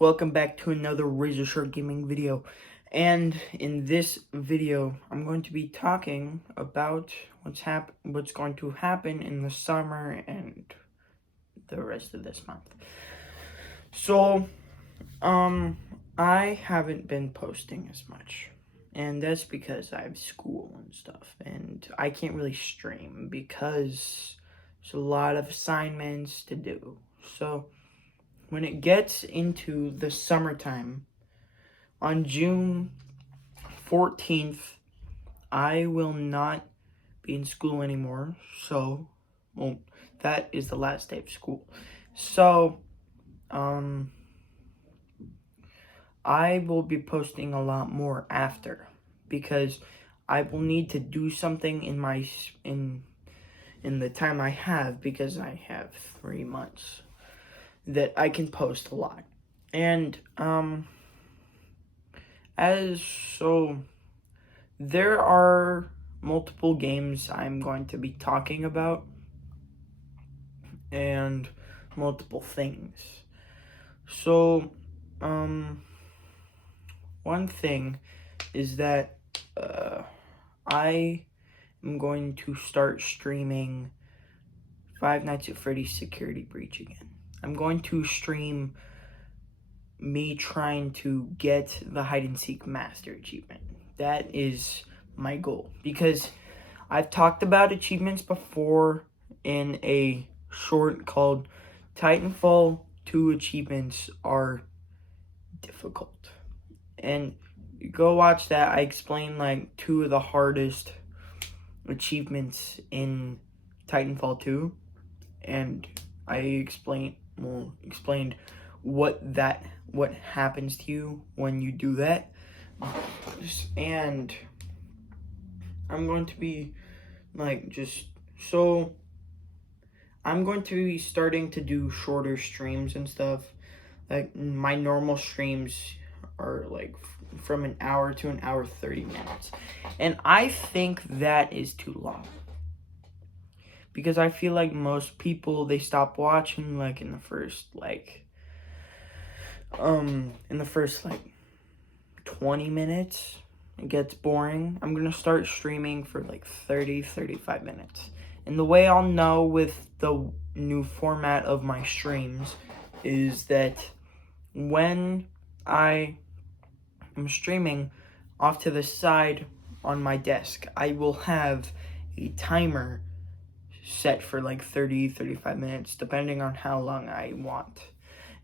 Welcome back to another Razor Shark Gaming video. And in this video, I'm going to be talking about what's going to happen in the summer and the rest of this month. So, I haven't been posting as much. And that's because I have school and stuff. And I can't really stream because there's a lot of assignments to do. So, when it gets into the summertime, on June 14th, I will not be in school anymore. So, well, that is the last day of school. So, I will be posting a lot more after because I will need to do something in the time I have, because I have 3 months that I can post a lot. And there are multiple games I'm going to be talking about and multiple things. So, one thing is that I am going to start streaming Five Nights at Freddy's Security Breach again. I'm going to stream me trying to get the hide and seek master achievement. That is my goal, because I've talked about achievements before in a short called Titanfall 2 achievements are difficult. And go watch that. I explained like 2 of the hardest achievements in Titanfall 2, and I explained what happens to you when you do that. And I'm going to be I'm going to be starting to do shorter streams and stuff. Like, my normal streams are like from an hour to an hour 30 minutes. And I think that is too long, because I feel like most people, they stop watching like in the first 20 minutes. It gets boring. I'm gonna start streaming for like 35 minutes. And the way I'll know with the new format of my streams is that when I am streaming, off to the side on my desk, I will have a timer set for like 35 minutes, depending on how long I want.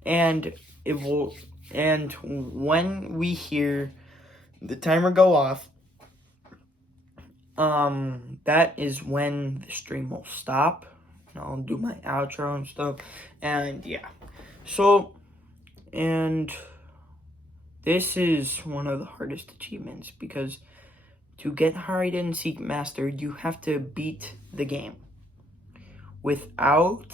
And when we hear the timer go off, that is when the stream will stop, and I'll do my outro and stuff. And yeah, and this is one of the hardest achievements, because to get hide and seek mastered, you have to beat the game without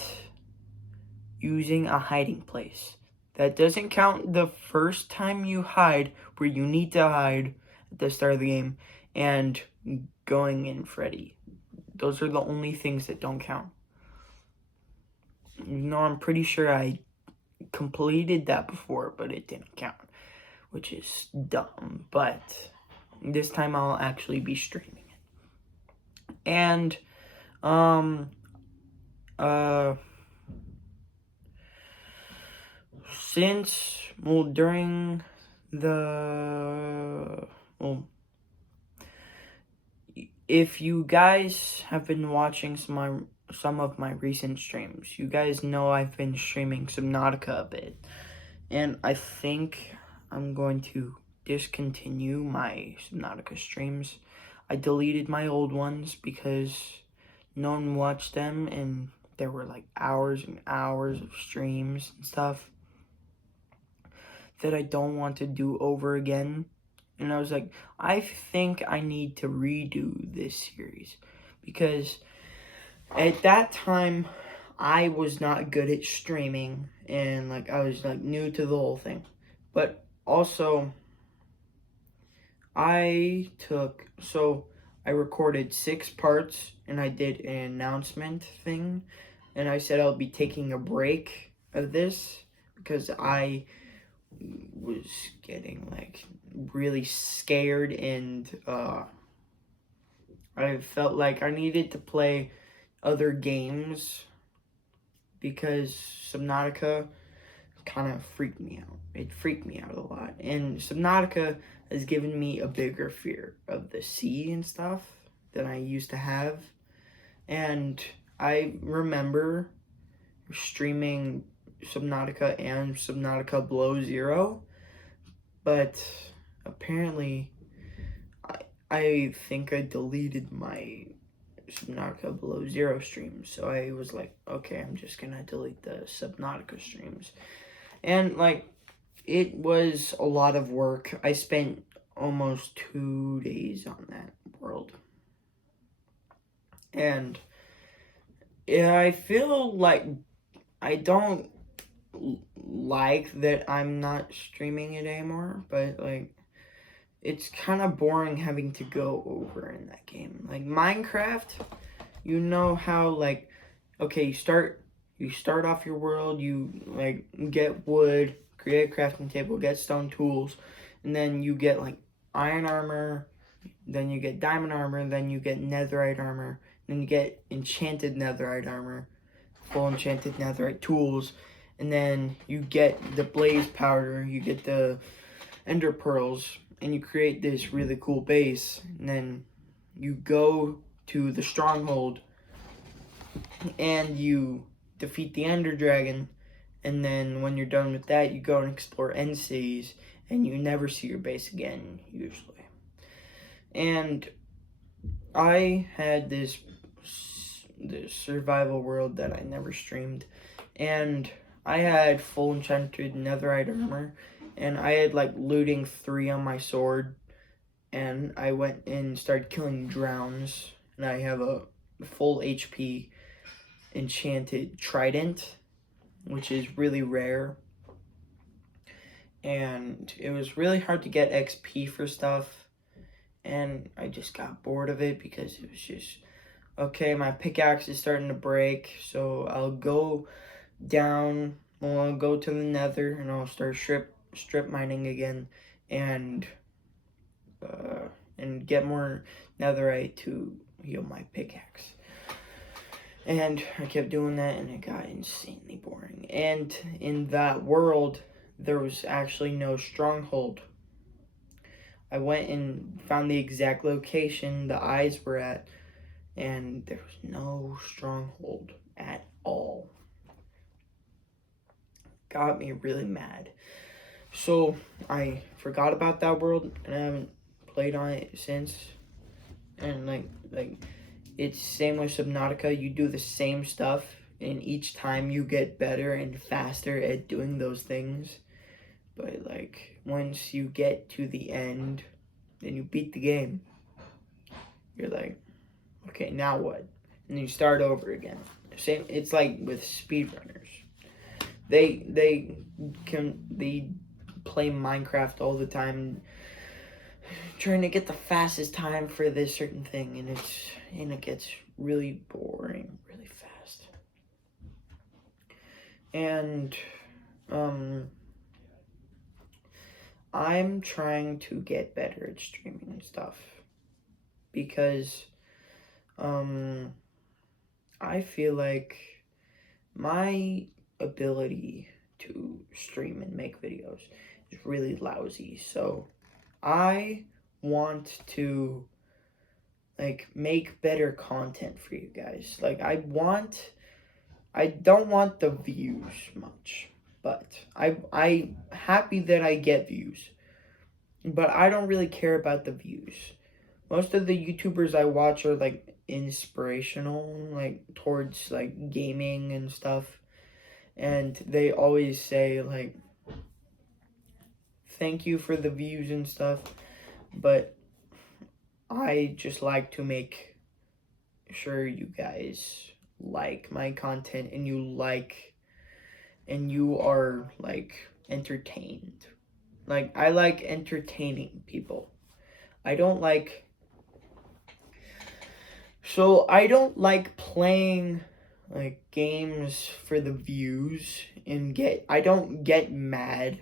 using a hiding place. That doesn't count the first time you hide, where you need to hide at the start of the game, and going in Freddy. Those are the only things that don't count. I'm pretty sure I completed that before, but it didn't count, which is dumb. But this time I'll actually be streaming it. And if you guys have been watching some of my recent streams, you guys know I've been streaming Subnautica a bit, and I think I'm going to discontinue my Subnautica streams. I deleted my old ones because no one watched them, and there were like hours and hours of streams and stuff that I don't want to do over again. And I was like, I think I need to redo this series, because at that time I was not good at streaming, and like I was like new to the whole thing. But also I recorded 6 parts, and I did an announcement thing, and I said I'll be taking a break of this because I was getting like really scared, and I felt like I needed to play other games because Subnautica kind of freaked me out. It freaked me out a lot. And Subnautica has given me a bigger fear of the sea and stuff than I used to have. And I remember streaming Subnautica and Subnautica Below Zero, but apparently I think I deleted my Subnautica Below Zero streams. So I was like, okay, I'm just gonna delete the Subnautica streams. And like, it was a lot of work. I spent almost 2 days on that world. And yeah, I feel like I don't like that I'm not streaming it anymore, but like, it's kind of boring having to go over in that game. Like Minecraft, you know how like, okay, you start off your world, you like get wood, create a crafting table, get stone tools, and then you get like iron armor, then you get diamond armor, then you get netherite armor, then you get enchanted netherite armor, full enchanted netherite tools, and then you get the blaze powder, you get the ender pearls, and you create this really cool base. And then you go to the stronghold and you defeat the ender dragon, and then when you're done with that, you go and explore end cities, and you never see your base again usually. And I had this survival world that I never streamed, and I had full enchanted netherite armor, and I had like looting 3 on my sword, and I went and started killing drowns, and I have a full HP enchanted trident, which is really rare, and it was really hard to get XP for stuff, and I just got bored of it because it was just, okay, my pickaxe is starting to break, so I'll go down, well, I'll go to the nether, and I'll start strip mining again, and get more netherite to heal my pickaxe. And I kept doing that, and it got insanely boring. And in that world, there was actually no stronghold. I went and found the exact location the eyes were at, and there was no stronghold at all. Got me really mad. So I forgot about that world, and I haven't played on it since. And like it's same with Subnautica. You do the same stuff, and each time you get better and faster at doing those things. But like once you get to the end, then you beat the game, you're like, okay, now what? And you start over again. Same. It's like with speedrunners. They play Minecraft all the time, trying to get the fastest time for this certain thing, and it gets really boring really fast. And I'm trying to get better at streaming and stuff because I feel like my ability to stream and make videos is really lousy. So I want to like make better content for you guys. Like I don't want the views much, but I'm happy that I get views. But I don't really care about the views. Most of the YouTubers I watch are like inspirational, like towards like gaming and stuff. And they always say like, thank you for the views and stuff. But I just like to make sure you guys like my content, and you are like entertained. Like I like entertaining people. I don't like playing like games for the views, and I don't get mad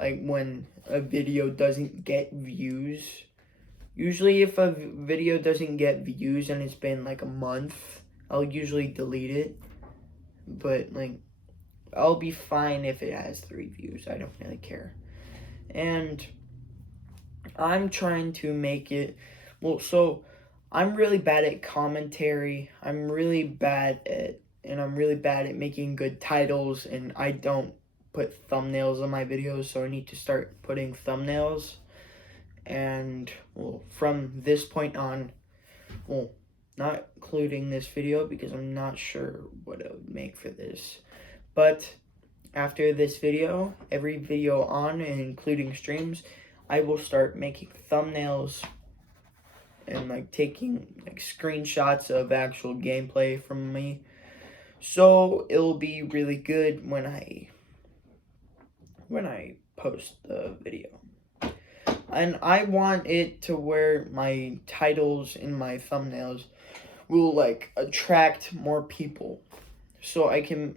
like when a video doesn't get views. Usually if a video doesn't get views and it's been like a month, I'll usually delete it. But like, I'll be fine if it has 3 views. I don't really care. And I'm trying to make it, well, so I'm really bad at commentary. I'm really bad at making good titles, and I don't put thumbnails on my videos, so I need to start putting thumbnails. And, well, from this point on, well, not including this video because I'm not sure what I would make for this, but after this video, every video on and including streams, I will start making thumbnails and like taking like screenshots of actual gameplay from me. So it'll be really good when I post the video. And I want it to where my titles and my thumbnails will like attract more people. So I can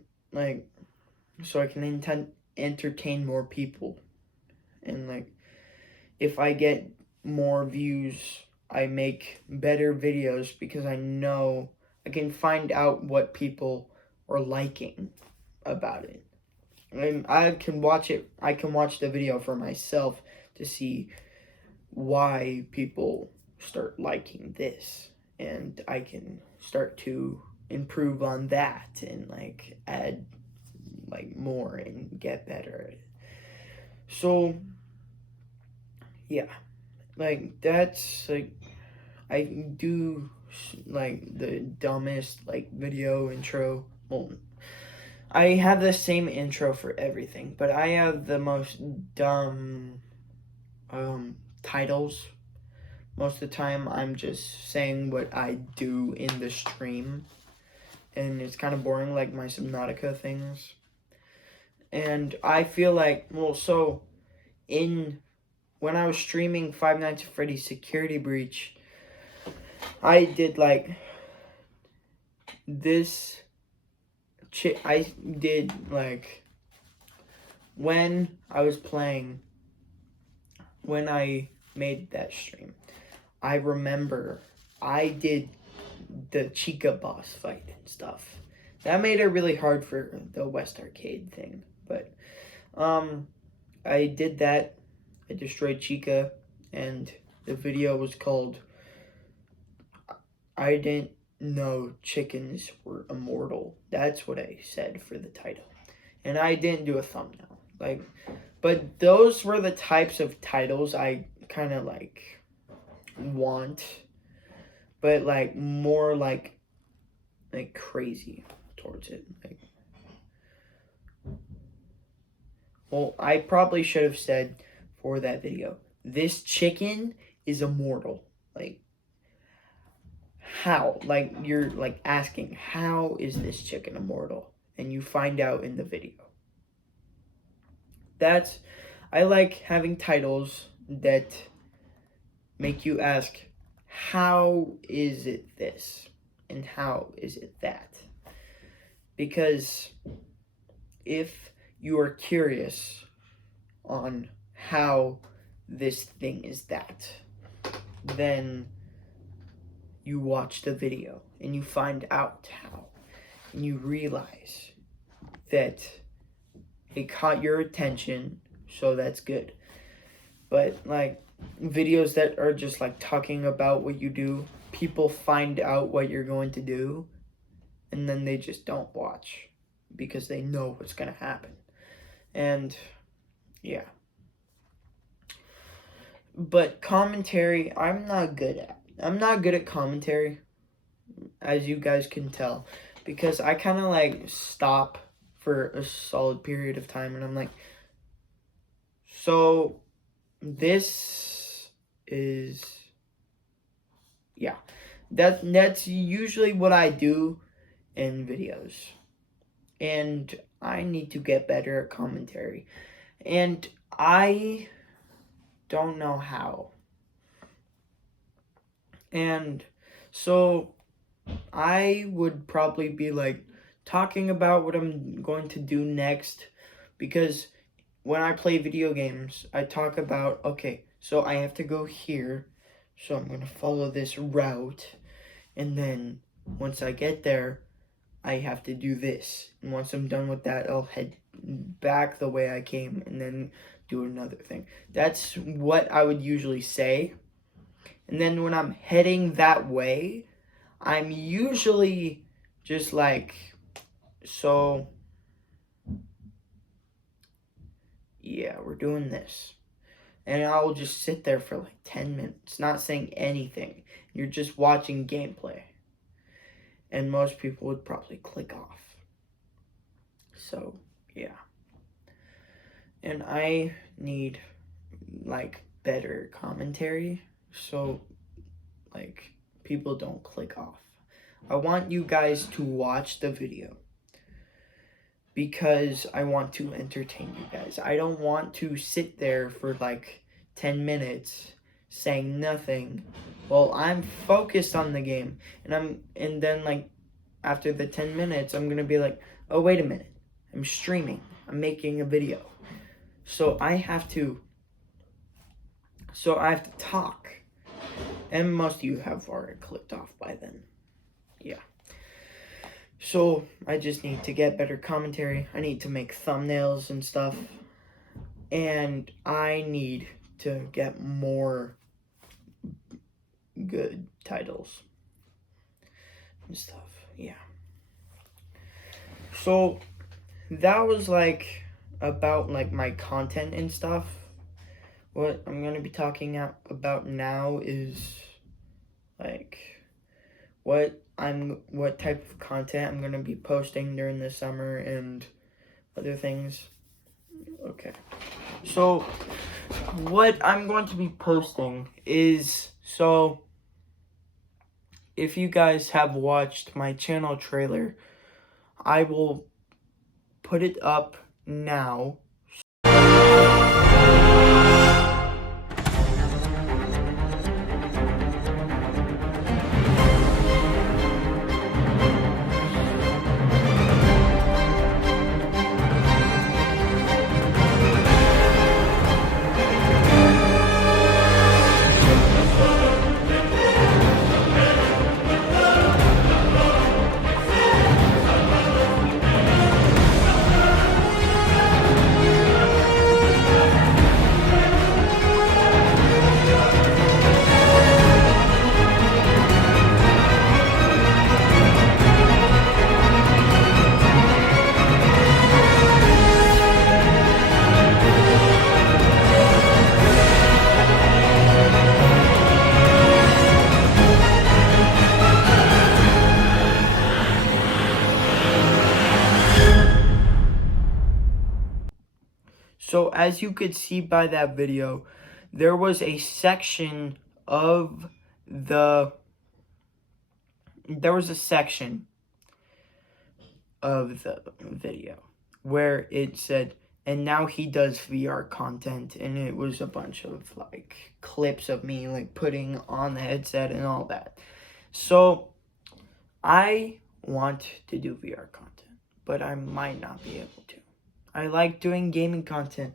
entertain more people. And like, if I get more views, I make better videos because I know I can find out what people are liking about it. And I can watch the video for myself to see why people start liking this. And I can start to improve on that and like add like more and get better at it. So yeah, like that's like, I do like the dumbest like video intro. Well, I have the same intro for everything, but I have the most dumb titles. Most of the time I'm just saying what I do in the stream, and it's kind of boring, like my Subnautica things. And I feel like, well, so when I was streaming Five Nights at Freddy's Security Breach, I did like this. I did like when I made that stream. I remember I did the Chica boss fight and stuff. That made it really hard for the West Arcade thing, but I did that. I destroyed Chica, and the video was called I Didn't Know Chickens Were Immortal. That's what I said for the title. And I didn't do a thumbnail. But those were the types of titles I kind of like want, but like more like crazy towards it. Like, well, I probably should have said for that video, this chicken is immortal. Like, how? Like, you're like asking, how is this chicken immortal? And you find out in the video. I like having titles that make you ask, how is it this? And how is it that? Because if you are curious on how this thing is that, then you watch the video and you find out how, and you realize that it caught your attention, so that's good. But like videos that are just like talking about what you do, people find out what you're going to do, and then they just don't watch because they know what's gonna happen. And yeah. But commentary, I'm not good at commentary, as you guys can tell, because I kind of like stop for a solid period of time, and I'm like, so this is, yeah, that's usually what I do in videos, and I need to get better at commentary, and I don't know how. And so I would probably be like talking about what I'm going to do next, because when I play video games, I talk about, okay, so I have to go here, so I'm going to follow this route, and then once I get there, I have to do this. And once I'm done with that, I'll head back the way I came and then do another thing. That's what I would usually say. And then when I'm heading that way, I'm usually just like, so, yeah, we're doing this. And I will just sit there for like 10 minutes, not saying anything. You're just watching gameplay. And most people would probably click off. So, yeah. And I need, like, better commentary, so, like, people don't click off. I want you guys to watch the video, because I want to entertain you guys. I don't want to sit there for, like, 10 minutes saying nothing while I'm focused on the game, and then, like, after the 10 minutes, I'm gonna be like, oh, wait a minute, I'm streaming, I'm making a video. So I have to talk. And most of you have already clicked off by then. Yeah. So I just need to get better commentary. I need to make thumbnails and stuff. And I need to get more good titles and stuff. Yeah. So that was like about like my content and stuff. What I'm going to be talking about now is like what type of content I'm going to be posting during the summer and other things. Okay. So what I'm going to be posting is, so if you guys have watched my channel trailer, I will put it up now. So as you could see by that video, there was a section of the video where it said, and now he does VR content, and it was a bunch of like clips of me like putting on the headset and all that. So I want to do VR content, but I might not be able to. I like doing gaming content,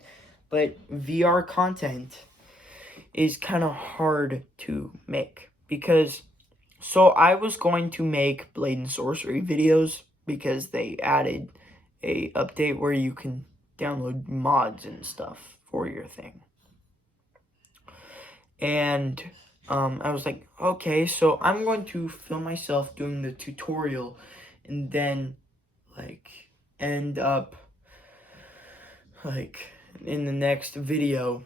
but VR content is kind of hard to make, because so I was going to make Blade and Sorcery videos because they added a update where you can download mods and stuff for your thing. And I was like, okay, so I'm going to film myself doing the tutorial and then like end up like in the next video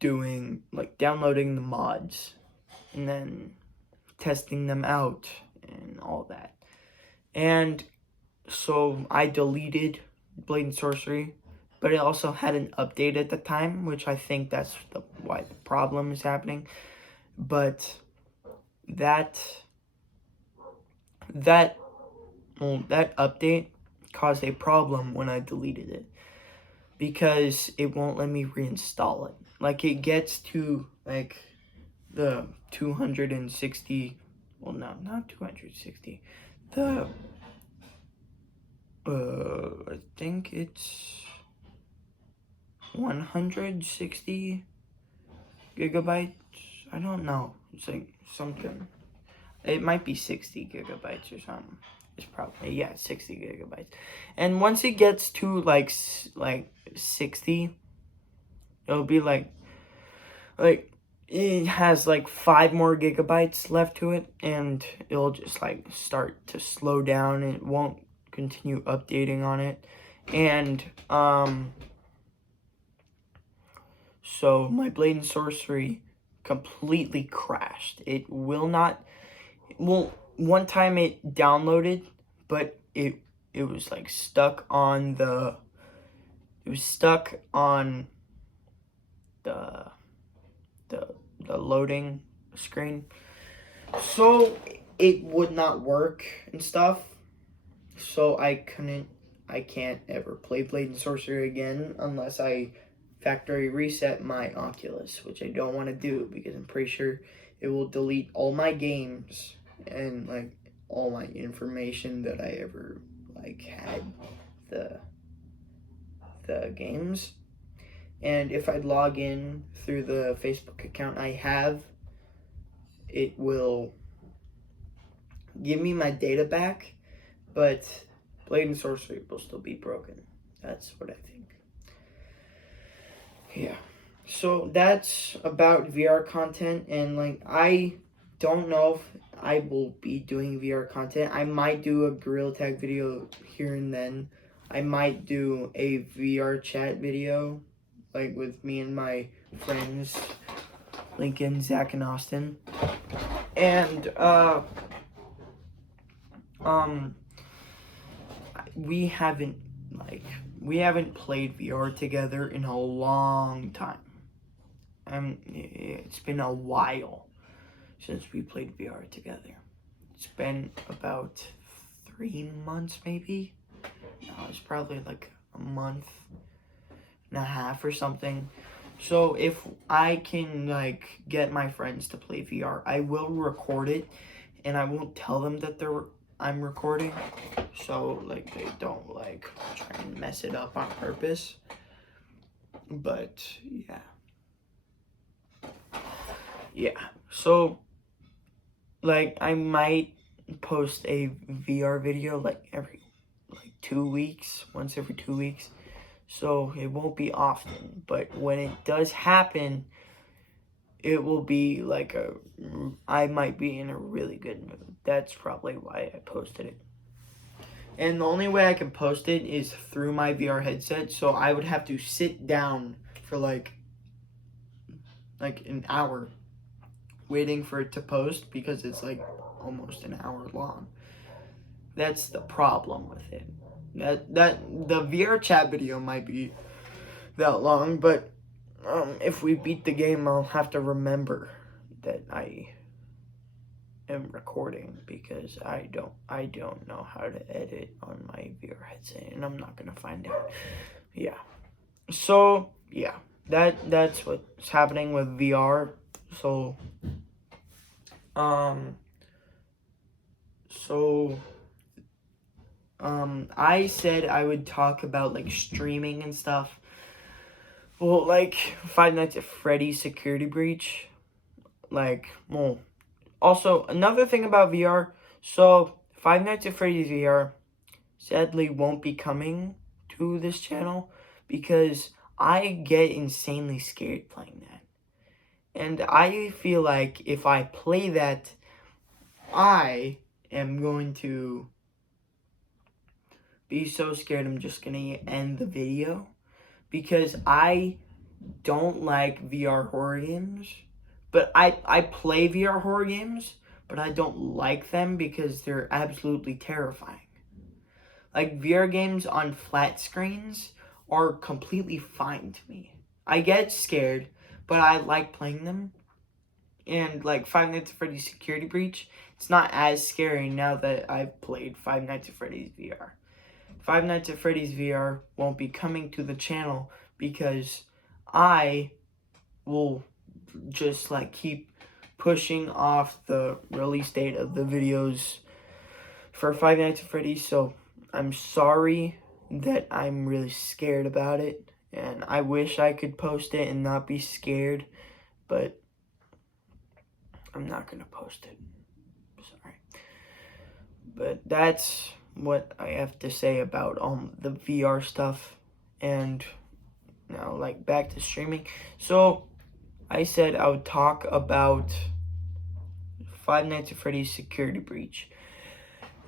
doing like downloading the mods and then testing them out and all that. And so I deleted Blade and Sorcery, but it also had an update at the time, which I think that's why the problem is happening. But that update caused a problem when I deleted it, because it won't let me reinstall it. Like, it gets to like the 260, well, no, not 260, the I think it's 160 gigabytes. I don't know. It's like something. It might be 60 gigabytes or something. It's probably, yeah, 60 gigabytes. And once it gets to like 60, it'll be like it has like 5 more gigabytes left to it, and it'll just like start to slow down. It won't continue updating on it. And so my Blade and Sorcery completely crashed. It will not. Well, one time it downloaded, but it was like stuck on the. It was stuck on the loading screen, so it would not work and stuff. So I can't ever play Blade and Sorcery again unless I factory reset my Oculus, which I don't want to do because I'm pretty sure it will delete all my games and like all my information that I ever like had the games. And if I log in through the Facebook account I have, it will give me my data back, but Blade and Sorcery will still be broken. That's what I think. Yeah. So that's about VR content, and like I don't know if I will be doing VR content. I might do a Gorilla Tag video here and then. I might do a VR chat video, like with me and my friends, Lincoln, Zach, and Austin. And we haven't played VR together in a long time. It's been a while since we played VR together. It's been about 3 months, maybe. No, it's probably like a month and a half or something. So if I can like get my friends to play VR, I will record it, and I won't tell them that I'm recording, so like they don't like try and mess it up on purpose. But yeah, so like I might post a VR video like every 2 weeks, once every 2 weeks. So it won't be often, but when it does happen, it will be like I might be in a really good mood. That's probably why I posted it. And the only way I can post it is through my VR headset, so I would have to sit down for like an hour waiting for it to post because it's like almost an hour long. That's the problem with it. That the VR chat video might be that long, but if we beat the game, I'll have to remember that I am recording because I don't know how to edit on my VR headset, and I'm not gonna find out. Yeah. So yeah, that's what's happening with VR. So I said I would talk about like streaming and stuff. Well, like Five Nights at Freddy's Security Breach. Also another thing about VR. So Five Nights at Freddy's VR sadly won't be coming to this channel because I get insanely scared playing that. And I feel like if I play that, I am going to be so scared I'm just gonna end the video because I don't like VR horror games. But I play VR horror games, but I don't like them because they're absolutely terrifying. Like VR games on flat screens are completely fine to me. I get scared, but I like playing them. And like Five Nights at Freddy's Security Breach, it's not as scary now that I've played Five Nights at Freddy's VR. Five Nights at Freddy's VR won't be coming to the channel because I will just like keep pushing off the release date of the videos for Five Nights at Freddy's. So I'm sorry that I'm really scared about it and I wish I could post it and not be scared, but I'm not gonna post it. Sorry. But that's what I have to say about the VR stuff. And now, like, back to streaming. So I said I would talk about Five Nights at Freddy's Security Breach.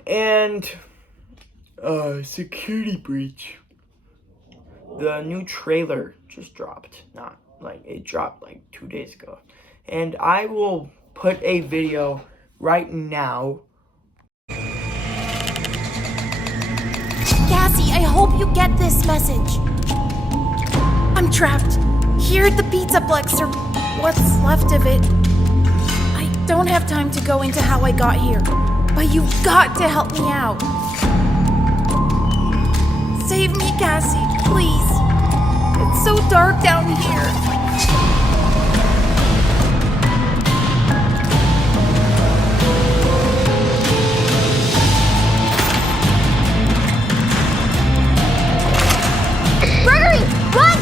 And Security Breach, the new trailer just dropped. Not like it dropped like 2 days ago. And I will put a video right now. Cassie, I hope you get this message. I'm trapped here at the Pizzaplex, or what's left of it. I don't have time to go into how I got here, but you've got to help me out. Save me, Cassie, please. It's so dark down here. Gregory, run!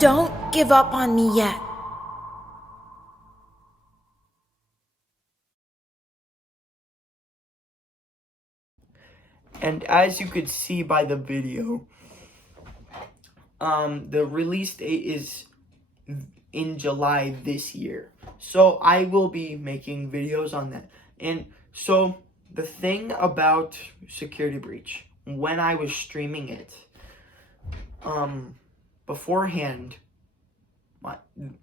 Don't give up on me yet. And as you could see by the video, the release date is in July this year. So I will be making videos on that. And so the thing about Security Breach, when I was streaming it, beforehand,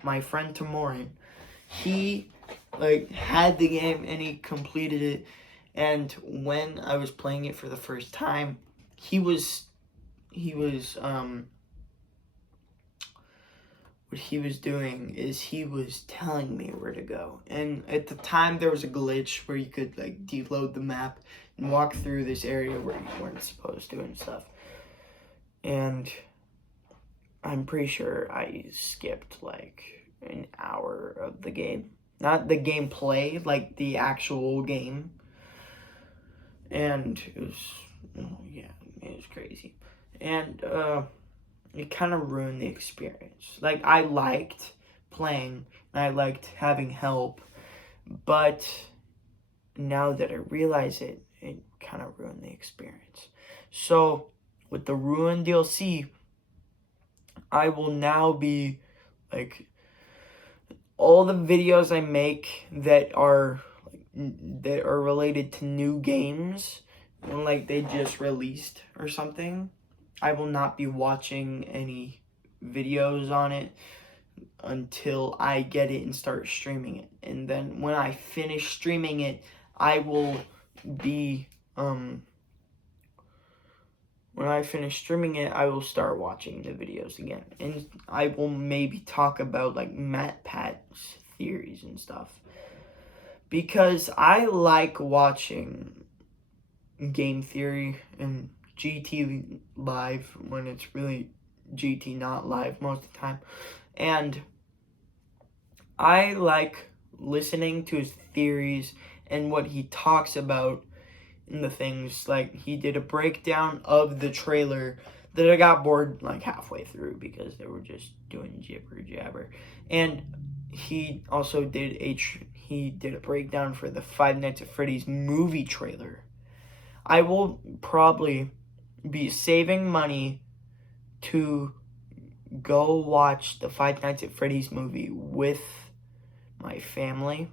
my friend Tamorin, he like had the game and he completed it. And when I was playing it for the first time, what he was doing is he was telling me where to go. And at the time there was a glitch where you could like deload the map and walk through this area where you weren't supposed to and stuff. And I'm pretty sure I skipped like an hour of the game. Not the gameplay, like the actual game. And it was, oh yeah, it was crazy. And it kind of ruined the experience. Like, I liked playing, and I liked having help, but now that I realize it, it kind of ruined the experience. So, with the Ruin DLC, I will now be, like, all the videos I make that are related to new games, when, like, they just released or something, I will not be watching any videos on it until I get it and start streaming it. And then when I finish streaming it, I will be, when I finish streaming it, I will start watching the videos again. And I will maybe talk about, like, MatPat's theories and stuff. Because I like watching game theory and GT live when it's really GT not live most of the time. And I like listening to his theories and what he talks about in the things. Like, he did a breakdown of the trailer that I got bored like halfway through because they were just doing jibber jabber. And he also did a breakdown for the Five Nights at Freddy's movie trailer. I will probably be saving money to go watch the Five Nights at Freddy's movie with my family.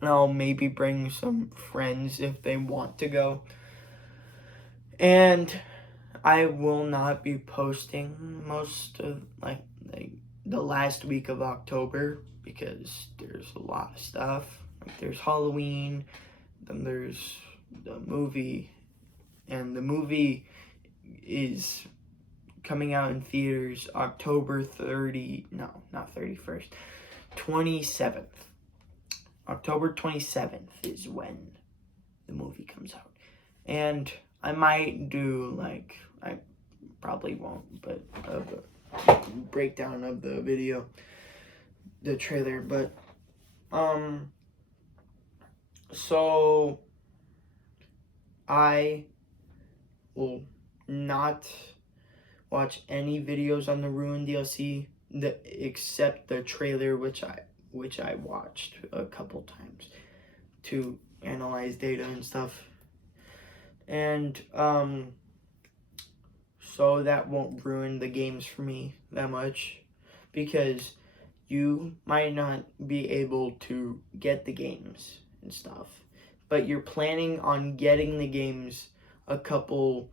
And I'll maybe bring some friends if they want to go. And I will not be posting most of like the last week of October because there's a lot of stuff. Like, there's Halloween, then there's the movie, and the movie is coming out in theaters October 27th. October 27th is when the movie comes out. And I might do, like, I probably won't, but a breakdown of the video, the trailer, but, so I will not watch any videos on the Ruin DLC except the trailer, which I watched a couple times to analyze data and stuff. And so that won't ruin the games for me that much, because you might not be able to get the games and stuff, but you're planning on getting the games a couple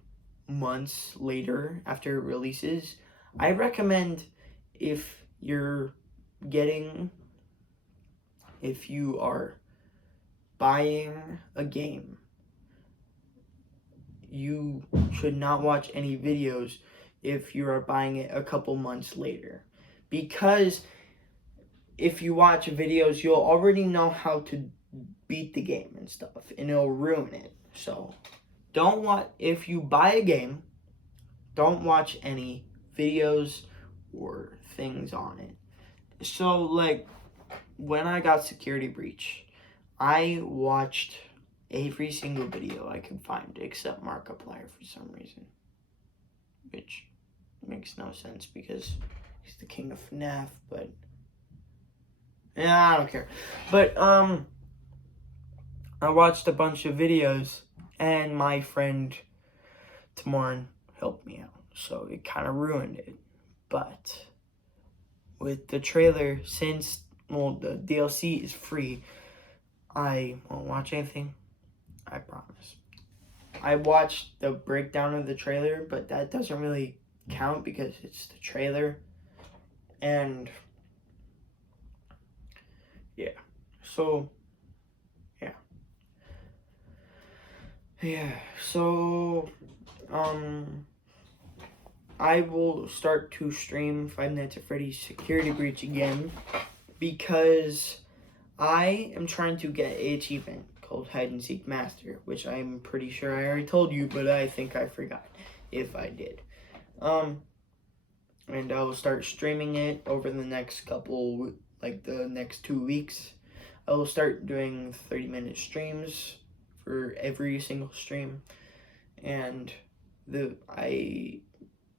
months later after it releases. I recommend, if you are buying a game, you should not watch any videos if you are buying it a couple months later, because if you watch videos, you'll already know how to beat the game and stuff, and it'll ruin it. So if you buy a game, don't watch any videos or things on it. So, like, when I got Security Breach, I watched every single video I could find except Markiplier for some reason, which makes no sense because he's the king of FNAF, but yeah, I don't care. But I watched a bunch of videos, and my friend Tamorin helped me out, so it kind of ruined it. But with the trailer, since the DLC is free, I won't watch anything, I promise. I watched the breakdown of the trailer, but that doesn't really count because it's the trailer. And yeah, so I will start to stream Five Nights at Freddy's Security Breach again, because I am trying to get an achievement called Hide and Seek Master, which I'm pretty sure I already told you, but I think I forgot if I did. And I will start streaming it over the next the next 2 weeks. I will start doing 30-minute streams for every single stream, and I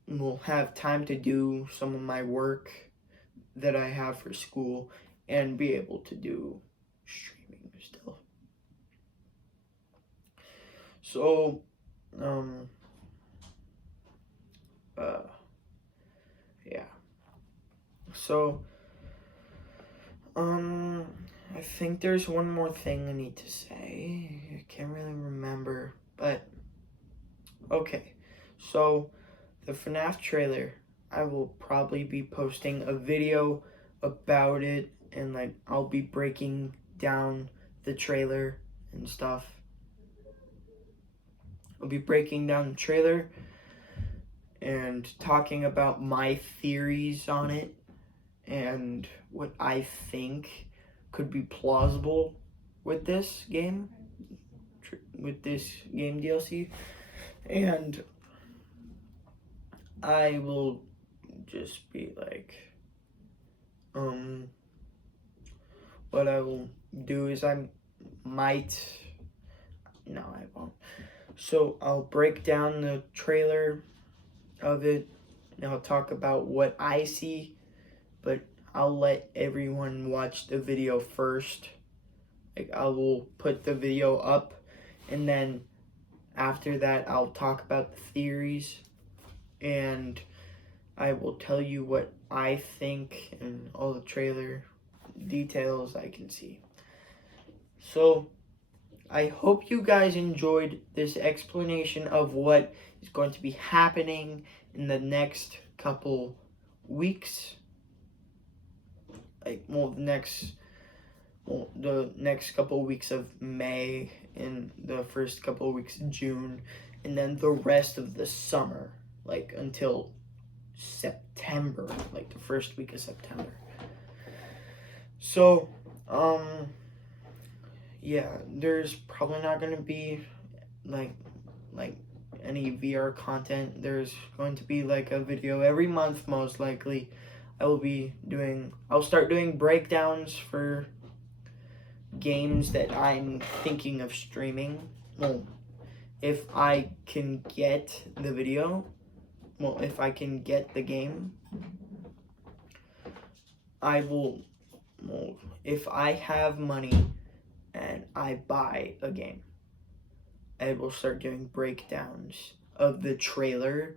will have time to do some of my work that I have for school and be able to do streaming still. So, yeah. So, I think there's one more thing I need to say. I can't really remember, but okay. So, the FNAF trailer, I will probably be posting a video about it, and like I'll be breaking down the trailer and stuff. I'll be breaking down the trailer and talking about my theories on it and what I think could be plausible with this game DLC. And I will just be like, what I will do is I won't. So I'll break down the trailer of it, and I'll talk about what I see, but I'll let everyone watch the video first. Like, I will put the video up, and then after that I'll talk about the theories, and I will tell you what I think and all the trailer details I can see. So I hope you guys enjoyed this explanation of what is going to be happening in the next couple weeks. The next couple weeks of May and the first couple of weeks of June, and then the rest of the summer, like until September, like the first week of September. So, yeah, there's probably not going to be like any VR content. There's going to be like a video every month, most likely. I'll start doing breakdowns for games that I'm thinking of streaming. Well, if I can get the video, if I can get the game, I will, if I have money and I buy a game, I will start doing breakdowns of the trailer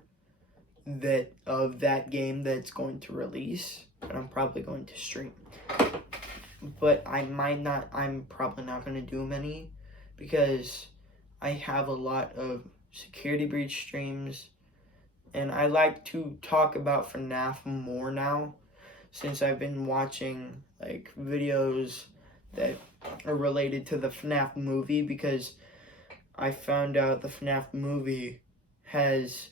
of that game that's going to release, and I'm probably going to stream. But I'm probably not going to do many because I have a lot of Security Breach streams, and I like to talk about FNAF more now since I've been watching like videos that are related to the FNAF movie, because I found out the FNAF movie has,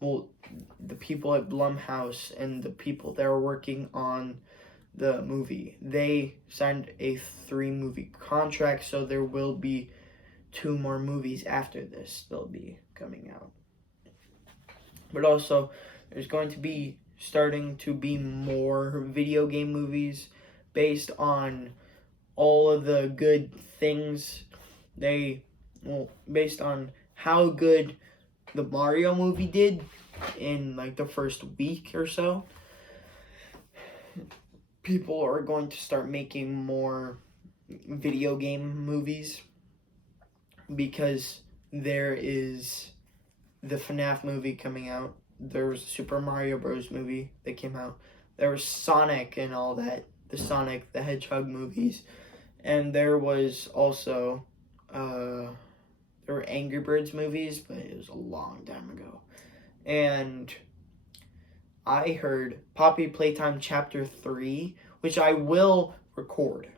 the people at Blumhouse and the people that are working on the movie, they signed a 3-movie contract, so there will be 2 more movies after this. They'll be coming out. But also, there's going to be starting to be more video game movies based on all of the good things based on how good the Mario movie did in like the first week or so. People are going to start making more video game movies because there is the FNAF movie coming out. There was a Super Mario Bros. Movie that came out. There was Sonic and all that, the Sonic the Hedgehog movies. And there was also, there were Angry Birds movies, but it was a long time ago. And I heard Poppy Playtime Chapter 3, which I will record.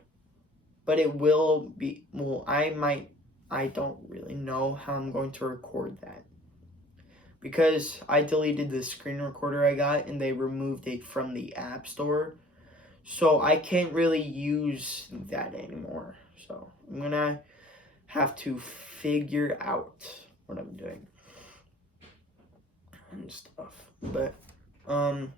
But it will be, I don't really know how I'm going to record that. Because I deleted the screen recorder I got and they removed it from the App Store. So I can't really use that anymore. So I'm going to have to figure out what I'm doing and stuff. But I'll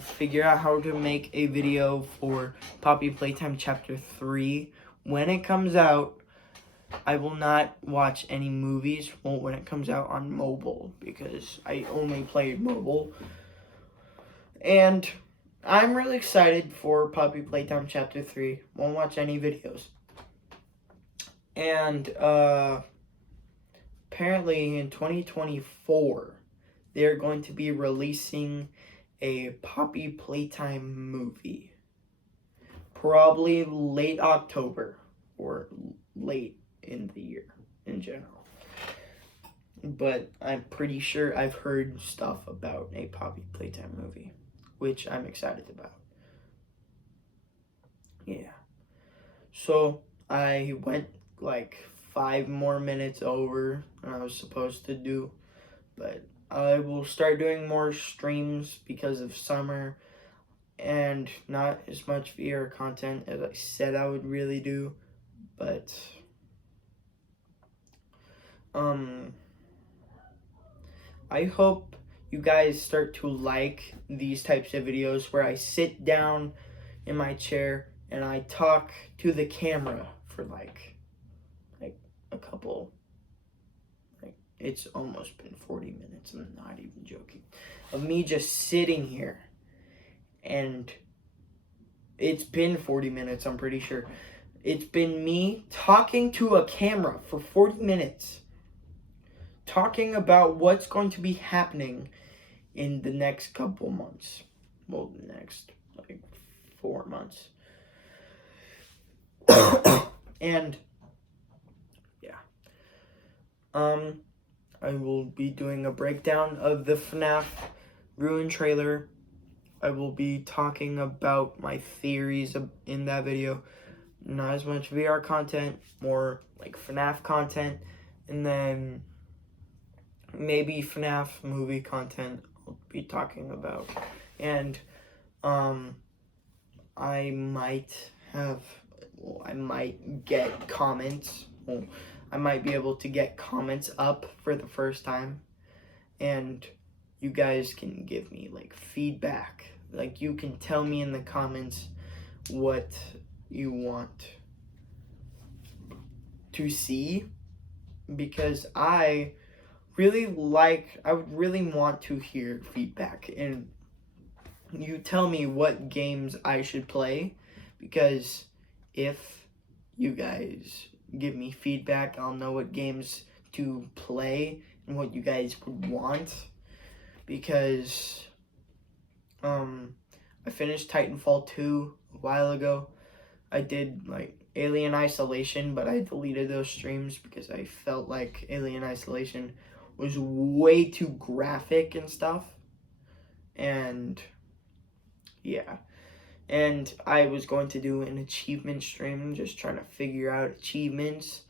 figure out how to make a video for Poppy Playtime Chapter 3 when it comes out. I will not watch any movies when it comes out on mobile because I only play mobile. And I'm really excited for Poppy Playtime Chapter 3. Won't watch any videos. And apparently in 2024, they're going to be releasing a Poppy Playtime movie. Probably late October or late in the year in general. But I'm pretty sure I've heard stuff about a Poppy Playtime movie, which I'm excited about. Yeah. So I went like 5 more minutes over than I was supposed to do, but I will start doing more streams because of summer and not as much VR content as I said I would really do, but I hope you guys start to like these types of videos where I sit down in my chair and I talk to the camera for like a couple, it's almost been 40 minutes, I'm not even joking, of me just sitting here, and it's been 40 minutes, I'm pretty sure. It's been me talking to a camera for 40 minutes, talking about what's going to be happening in the next couple months. Well, the next, 4 months. And, yeah. I will be doing a breakdown of the FNAF Ruin trailer. I will be talking about my theories in that video. Not as much VR content, more like FNAF content, and then maybe FNAF movie content I'll be talking about. And I might I might get comments. Well, I might be able to get comments up for the first time, and you guys can give me like feedback. Like, you can tell me in the comments what you want to see, because I would really want to hear feedback, and you tell me what games I should play, because if you guys give me feedback, I'll know what games to play and what you guys would want, because I finished Titanfall 2 a while ago. I did like Alien Isolation, but I deleted those streams because I felt like Alien Isolation was way too graphic and stuff. And yeah. And I was going to do an achievement stream, just trying to figure out achievements,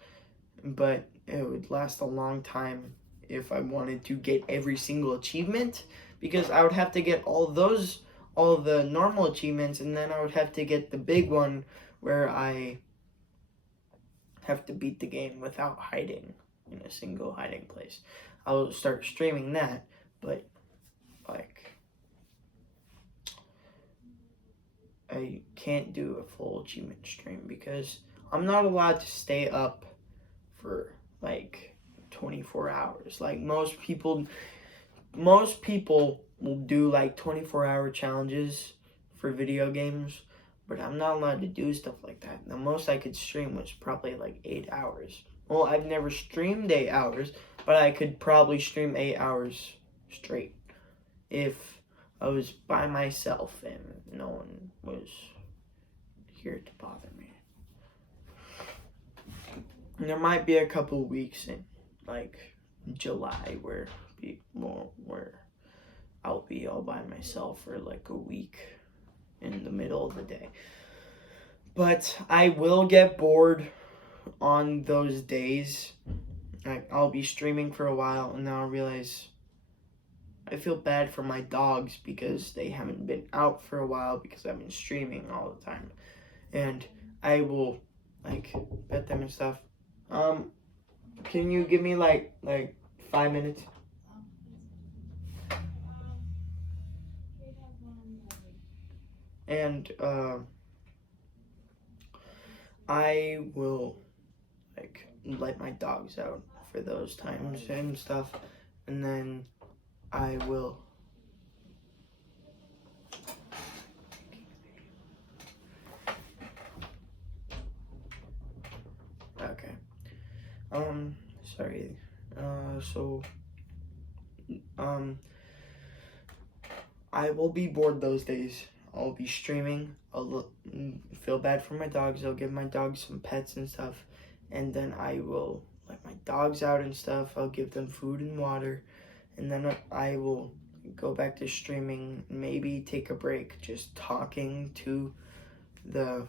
but it would last a long time if I wanted to get every single achievement, because I would have to get all the normal achievements, and then I would have to get the big one where I have to beat the game without hiding in a single hiding place. I'll start streaming that, but like, I can't do a full achievement stream because I'm not allowed to stay up for like 24 hours. Like, most people will do like 24-hour challenges for video games, but I'm not allowed to do stuff like that. The most I could stream was probably like 8 hours. Well, I've never streamed 8 hours, but I could probably stream 8 hours straight if I was by myself and no one was here to bother me. And there might be a couple weeks in like July where I'll be all by myself for like a week in the middle of the day. But I will get bored on those days. I'll be streaming for a while, and then I'll realize I feel bad for my dogs because they haven't been out for a while because I've been streaming all the time. And I will like pet them and stuff. Can you give me like 5 minutes? And I will like let my dogs out for those times and stuff, and then I will sorry. I will be bored those days. I'll be streaming. I'll feel bad for my dogs. I'll give my dogs some pets and stuff. And then I will let my dogs out and stuff. I'll give them food and water. And then I will go back to streaming. Maybe take a break just talking to the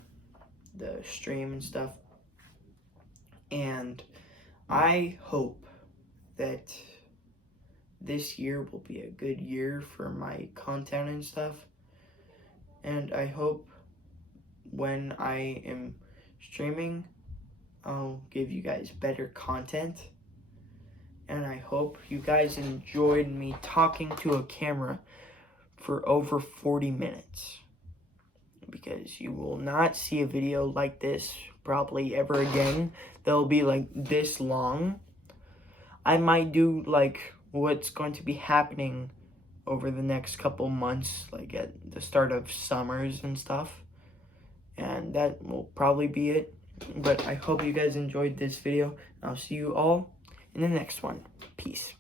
stream and stuff. And I hope that this year will be a good year for my content and stuff. And I hope when I am streaming, I'll give you guys better content. And I hope you guys enjoyed me talking to a camera for over 40 minutes. Because you will not see a video like this probably ever again. They'll be like this long. I might do like what's going to be happening over the next couple months, like at the start of summers and stuff. And that will probably be it. But I hope you guys enjoyed this video. I'll see you all in the next one. Peace.